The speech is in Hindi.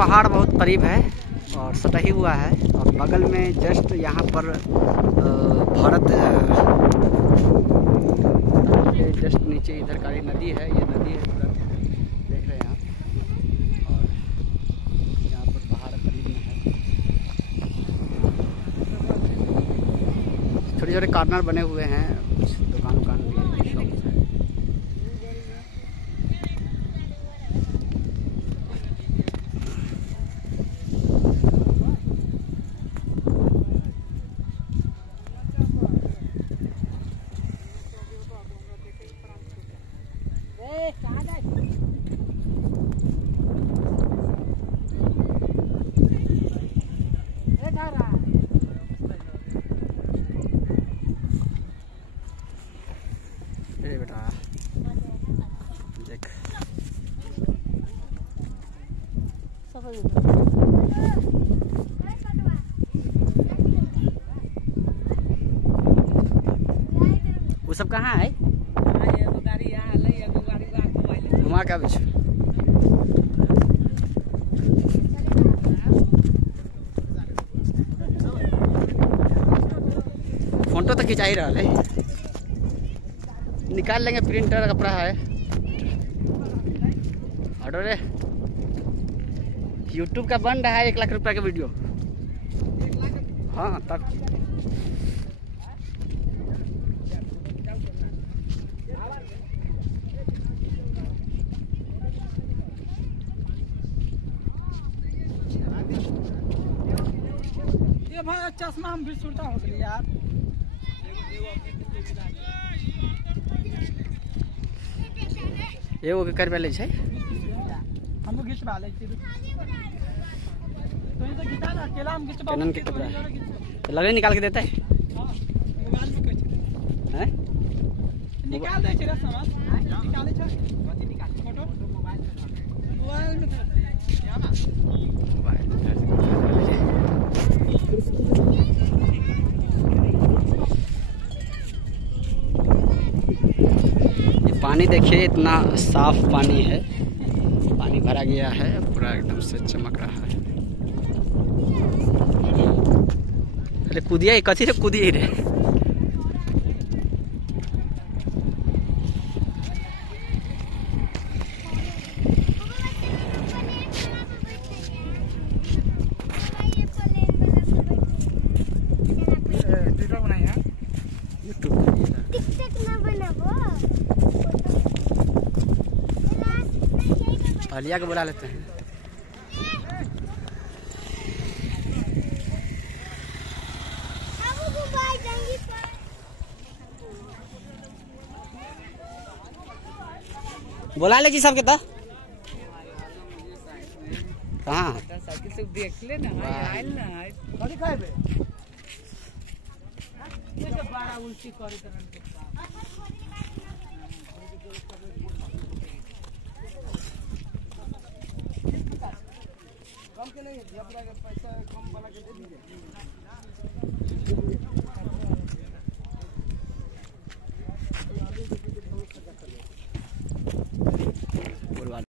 पहाड़ बहुत करीब है और सटा ही हुआ है और बगल में जस्ट यहाँ पर भारत के जस्ट नीचे इधर काली नदी है, ये नदी है पूरा देख रहे हैं आप। और यहाँ पर पहाड़ करीब में है, छोटे छोटे कॉर्नर बने हुए हैं, कुछ दुकान भी है, शॉप्स है। बेटा देख वो सब कहाँ है? घुमा क्या बेच फोटो तो खिंचा ही रहा है, निकाल लेंगे, प्रिंटर कपड़ा है। ऑर्डर है यूट्यूब का बन रहा है 1 लाख रुपया का वीडियो। हाँ तब ये भाई चश्मा हम भी सुनता हो गया यार। ये वो कर वाले छै, हम लोग घिचवा ले छी। तो ये तो घिचा ना अकेला हम घिचवा कैनन के कैमरा तो लगे निकाल के देता है। हां मोबाइल में कैसे हैं निकाल दे छै रे सामान, निकाले छै कथि निकाल फोटो मोबाइल में क्या ना मोबाइल में पानी देखिए, इतना साफ पानी है, पानी भरा गया है पूरा, एकदम से चमक रहा है। अरे कूदिया कथी से कूदिए रे? अलिया को बुला लेते हैं। बुला ले जी सबके तो कहाँ साइकिल से देख ले ना आइल ना कथि खाइबे ये सब बड़ा उल्टी करे करन के कम के नहीं, पैसा कम वाला के दे दीजिए।